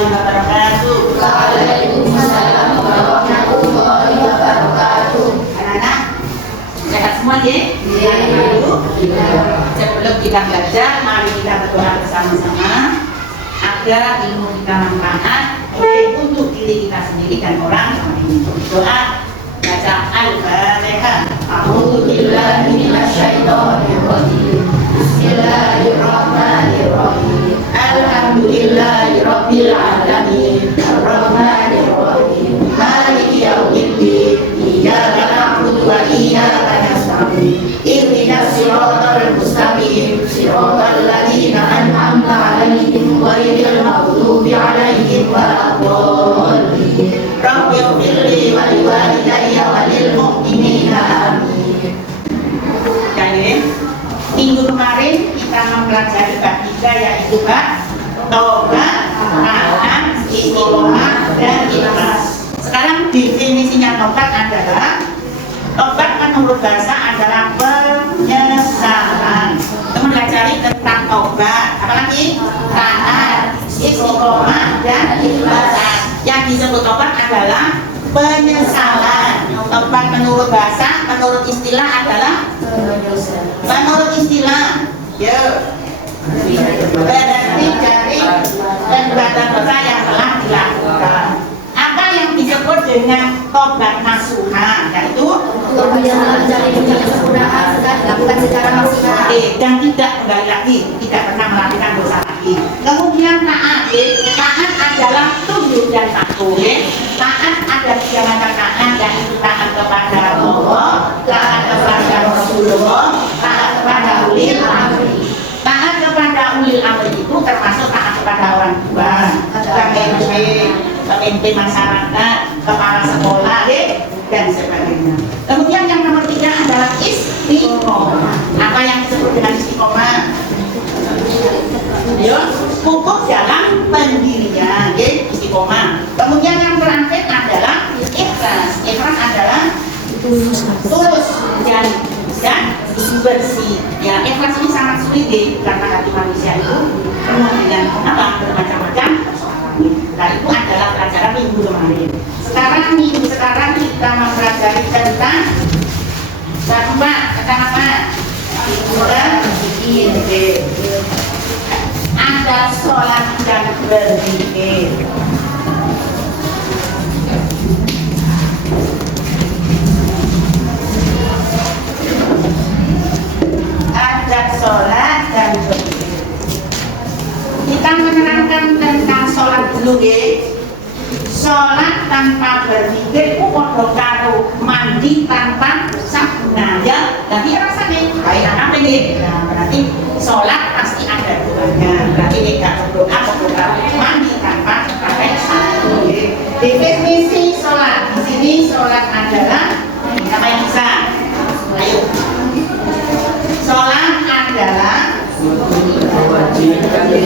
warahmatullahi wabarakatuh. Waalaikumsalam warahmatullahi wabarakatuh. Anak-anak sehat semua ya? Iya. Sebelum kita belajar, mari kita berdoa bersama-sama agar ilmu kita manfaat untuk diri kita sendiri dan orang lain. Doa baca Al-Fatihah. A'udzu billahi minasyaitonir rajim. Bismillahirrahmanirrahim. Alhamdulillahirabbil alamin. Arrahmanir rahim. Maliki yaumiddin. Iyyaka na'budu wa iyyaka nasta'in. Ihdinas siratal mustaqim. Siratal ladzina an'amta 'alaihim ghairil maghdubi 'alaihim waladdallin. Rabbi ighfirli wa liwalidayya wa lil mu'minina amin. Minggu kemarin kita mempelajari bab 3 yaitu bab tobat, taat, istiqomah, dan ikhlas. Sekarang definisinya tobat adalah tobat menurut bahasa adalah penyesalan. Kita mempelajari tentang tobat, apalagi taat, istiqomah, dan ikhlas. Yang disebut tobat adalah penyesalan. Tobat menurut bahasa, menurut istilah adalah menurut istilah, berarti dari perbuatan dosa yang telah dilakukan. Apa yang disebut dengan tobat nasuha, yaitu Penyesalan dari kesempurnaan sudah dilakukan secara maksimal dan tidak kembali lagi, tidak pernah melakukan dosa lagi. Kemudian taat, taat adalah tunduk dan patuh. Taat ada 3 macam taat, yaitu taat kepada Allah, taat kepada Rasulullah, taat kepada ulil amri. Taat kepada ulil amri itu termasuk taat kepada orang tua, pemimpin masyarakat, kepala sekolah, dan sebagainya. Kemudian yang nomor 3 adalah istiqomah. Apa yang disebut dengan istiqomah? Kukuh dalam pendirian, istiqomah. Kemudian yang terakhir adalah ikhlas. Ikhlas adalah tulus dan bersih. Ya, ikhlas ini sangat sulit karena hati manusia itu penuh dengan bermacam-macam persoalan. Nah, itu adalah pelajaran minggu kemarin. Minggu sekarang kita mempelajari tentang tentang apa? Berzikir. Ada sholat dan berzikir. Ada sholat dan berzikir. Kita menerangkan tentang sholat dulu ya. Sholat tanpa berzikir itu podo karo mandi tanpa sabuna ya. Tapi rasanya kayak apa nih? Nah, berarti sholat pasti ada doanya. Berarti tidak berdoa berdoa mandi tanpa pakai sabun. Definisi sholat di sini sholat adalah apa yang bisa? Ayo. Sholat adalah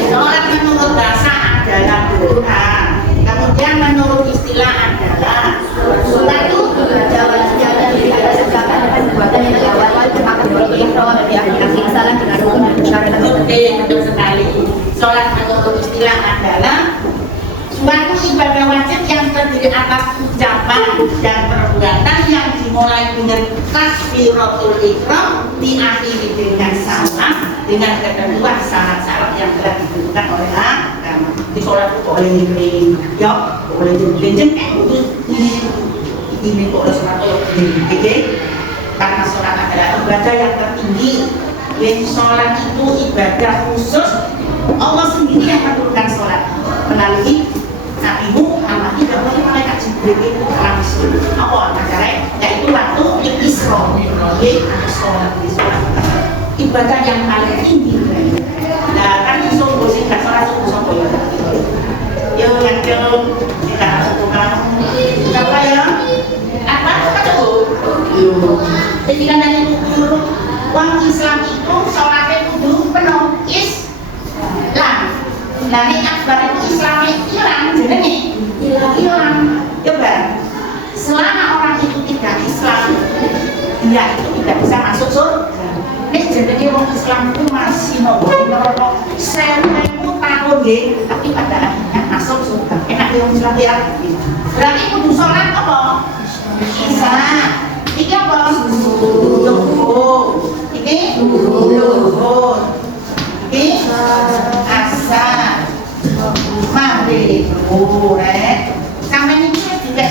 sholat menurut bahasa adalah doa. Kemudian menurut istilah adalah sholat itu Jawa sejalan di atas sejalan dengan perbuatan yang diawali termakan dari ihram dan diakhiri salam dengan rukun dan syarat. Betul sekali. Sholat menurut istilah adalah suatu ibadah wajib yang terdiri atas ucapan dan perbuatan yang dimulai dengan takbiratul ihram, diakhiri dengan salam, dengan ketentuan syarat-syarat yang telah ditentukan oleh agama. Di sholat itu boleh ngikring, ya, boleh jenjeng, ini boleh sholat itu, karena sholat adalah ibadah yang tertinggi. Dan sholat itu ibadah khusus Allah sendiri yang menurunkan sholat melalui Nabi Muhammad, tidak boleh malaikat Jibril itu langsung. Apa acaranya? Yaitu waktu Isra, sholat di sholat ibadah yang paling tinggi. Nah, kan sungguh sih nggak sholat sungguh ya. Yo yang kita lakukan apa ya? Apa itu? Jadi kan itu uang Islam itu sholatnya kudu penuh Islam. Dari akbar itu Islamnya hilang, jadi hilang. Coba, selama orang itu tidak Islam, dia itu tidak bisa masuk surga. Jadi orang Islam itu masih mau 1000 tahun, tapi pada akhirnya masuk surga. yang sudah ya. Berarti kudu sholat apa? Isya. Iki apa? Zuhur. Iki zuhur. Iki asar. Maghrib. Sampai ini juga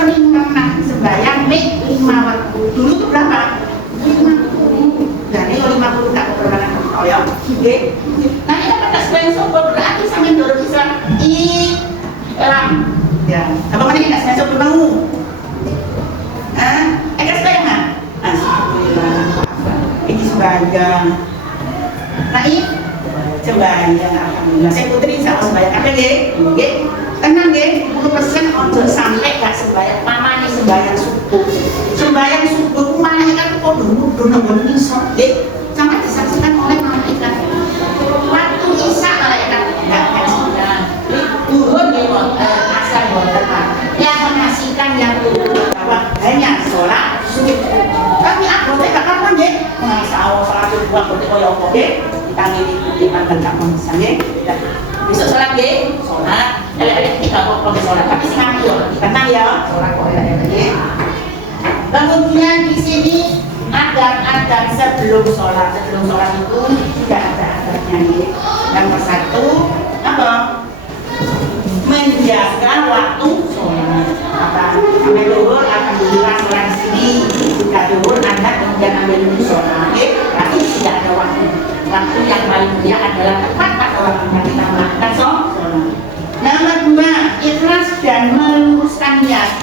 keringan sembahyang mek 5 waktu. Dulu tuh berapa? 50. Dari 50 tak berapa? Oh ya. Oke. Nah ini dapat sembahyang subuh berarti sampai dulu bisa elang. Ya. Apa mana kita sembahyang subuh bangun? Kan sembahyang kan? Alhamdulillah. Ini sembahyang. Nah ini sembahyang alhamdulillah. Saya putri sama sembahyang apa nggih? Nggih. Tenang nggih, 10% ojo sampai gak sembahyang. Mamane sembahyang subuh. Sembahyang subuh malaikat kok dulu nunggu iso nggih. Sampai disaksikan oleh malaikat. Waktu isya malaikat enggak sembahyang. Duhur nggih asar boten yang mengasihkan yang bahwa hanya sholat subuh. Tapi aku gak kapan nggih. Masa sholat subuh kok koyo apa nggih? Ditangani di mantan tak bisa nggih. Besok sholat nggih, sholat. Kita kok sholat, tapi sih kami yo, tenang ya, sholat kok ya. Kemudian di sini adab-adab sebelum sholat itu tidak ada adabnya nih. Yang satu apa? Menjaga waktu sholat. Apa? Sampai duhur alhamdulillah sholat di sini. Jika duhur Anda kemudian ambil sholat, berarti tidak ada waktu. Waktu yang paling mulia adalah tepat pada waktu yang kita melakukan sholat. Nomor 2, ikhlas dan meluruskan niat.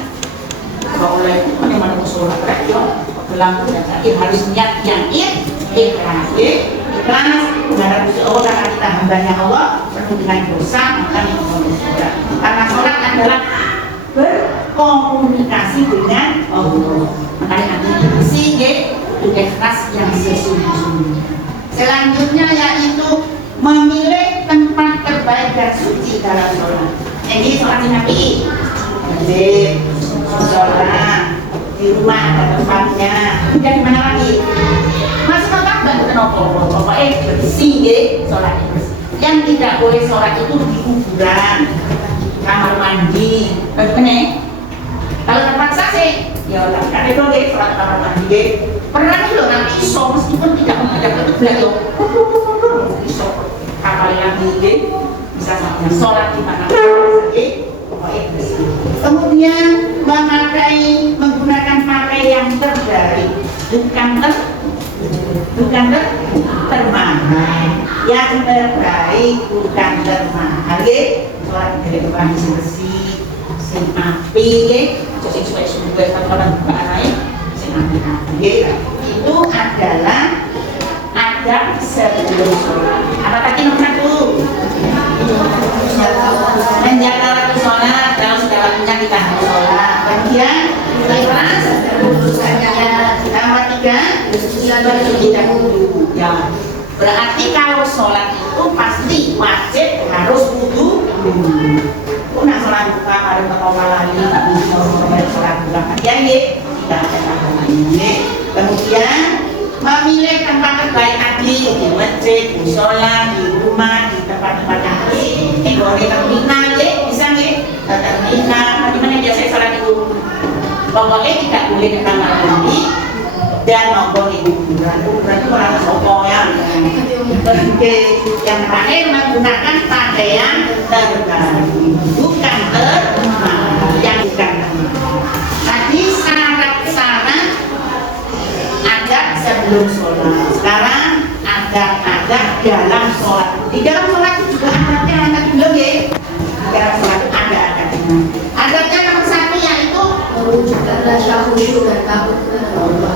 Kalau oleh mana sholat radio, berlaku dan sakit harus niat yang ikhlas. Ikhlas menghadap Allah karena kita hambanya Allah penuh dengan dosa, maka itu sholat. Karena sholat adalah berkomunikasi dengan Allah. Makanya nanti bersih, ikhlas yang sesungguhnya. Selanjutnya yaitu memilih tempat terbaik dan suci dalam sholat. Jadi sholat di Nabi, sholat di rumah ada tempatnya. Dan di mana lagi? Masih tempat bantu nopo, bersih, sholat bersih. Yang tidak boleh sholat itu di kuburan, kamar mandi, bagaimana? Kalau terpaksa sih, ya udah. Karena itu sholat kamar mandi. Pernah nih loh nanti iso meskipun tidak menghadap ke kiblat loh. Iso kapal yang tinggi bisa saja sholat di mana saja. Kemudian menggunakan pakaian yang terbaik, bukan termahal. Yang terbaik bukan termahal. Sholat dari depan bersih, sing api, jadi sesuai orang lain. Itu adalah adab sebelum sholat. Apa tadi nomor 1? Menjaga waktu sholat. Kalau sudah waktunya kita harus sholat. Kemudian ikhlas nomor 3 kita wudu. Ya. Berarti kalau sholat itu pasti wajib harus wudu. Nah sholat buka ada lagi sholat buka tidak ada ini. Kemudian memilih tempat terbaik tadi di masjid, di sholat, di rumah, di tempat-tempat tadi. Boleh terminal bisa nggih? Terminal, bagaimana biasa sholat itu? Pokoknya tidak boleh di kamar mandi dan nongkrong di kuburan. Kuburan itu orang sopo ya. Yang terakhir menggunakan pakaian terbaik, bukan termahal, yang bukan termahal. Tadi syarat-syarat adab sebelum sholat. Sekarang adab-adab dalam sholat. Di dalam sholat juga adabnya ada belum ya? Di dalam sholat ada adabnya. Adabnya nomor 1 yaitu mewujudkan rasa khusyuk dan takut kepada Allah.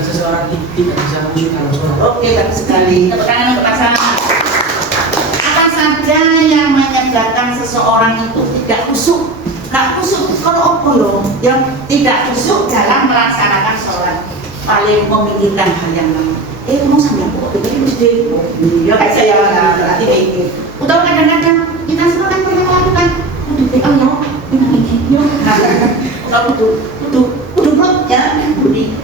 seseorang tidak bisa khusyuk dalam sholat. Oke, bagus sekali. Tepuk tangan untuk pasangan. Apa saja yang menyebabkan seseorang itu tidak khusyuk? Nggak khusyuk kalau apa loh? Yang tidak khusyuk dalam melaksanakan sholat, paling memikirkan hal yang lain. Mau sampai kok ini mesti ya kayak saya berarti kayak gitu. Utau kadang-kadang kita semua kan pernah melakukan udah yo udah belum ya ini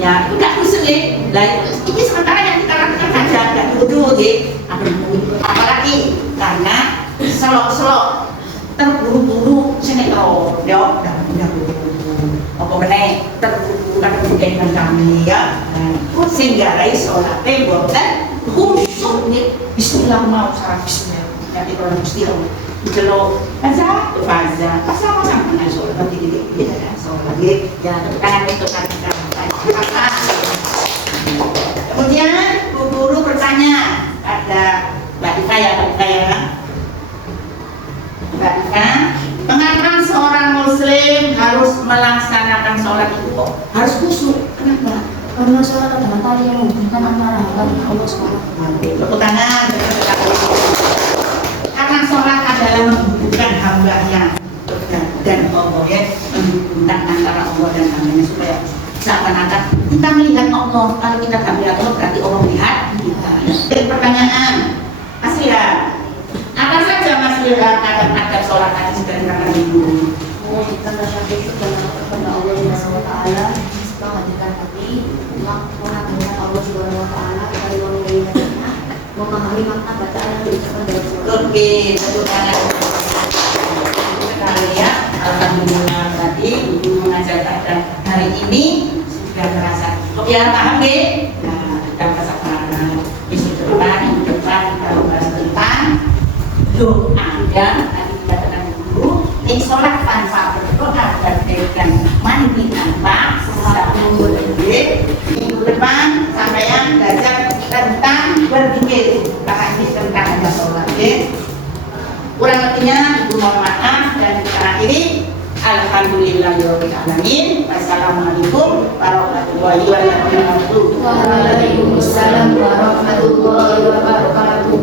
ya udah khusyuk ya. Lah ini sementara yang kita lakukan saja nggak dulu apalagi karena selok-selok terburu-buru sinetron ya udah apa meneh terburu-buru kan kegiatan kami ya sehingga sholatnya buatan khusyuk nih bismillah mau salah bismillah nanti kalau bismillah jelok aja sama-sama dengan sholat nanti kita kan sholat ya tangan itu kan kemudian guru bertanya ada Mbak Dika ya Mbak Dika, mengapa seorang muslim harus melaksanakan sholat itu kok harus khusyuk? Kenapa? Karena sholat adalah tali yang menghubungkan antara hamba dengan Allah SWT. Tepuk tangan. Karena sholat adalah menghubungkan hambanya dan Allah ya, menghubungkan antara Allah dan hambanya supaya seakan-akan kita melihat Allah. Kalau kita tak melihat Allah berarti Allah melihat kita. Dan pertanyaan, Mas Lila, apa saja Mas Lila adab sholat tadi sudah diterangkan dulu? Kita merasa bersyukur dan kepada Allah SWT, menghadirkan hati, mengagungkan Allah SWT, dari wanita-wanitanya, memahami makna bacaan yang diucapkan dalam sholat. Oke, tepuk tangan sekali ya. Alhamdulillah tadi ibu mengajar pada hari ini sudah merasa ya paham deh. Nah, kita kesempatan minggu depan kita bahas tentang doa ya. Tadi kita tenang dulu. Sholat tanpa berdoa dan mandi tanpa sabun. Minggu depan sampean belajar tentang berzikir karena ini tentang ada sholat. Kurang lebihnya ibu mohon maaf dan kita akhiri. Alhamdulillahirabbil alamin. Wassalamualaikum warahmatullahi wabarakatuh. Waalaikumsalam warahmatullahi wabarakatuh.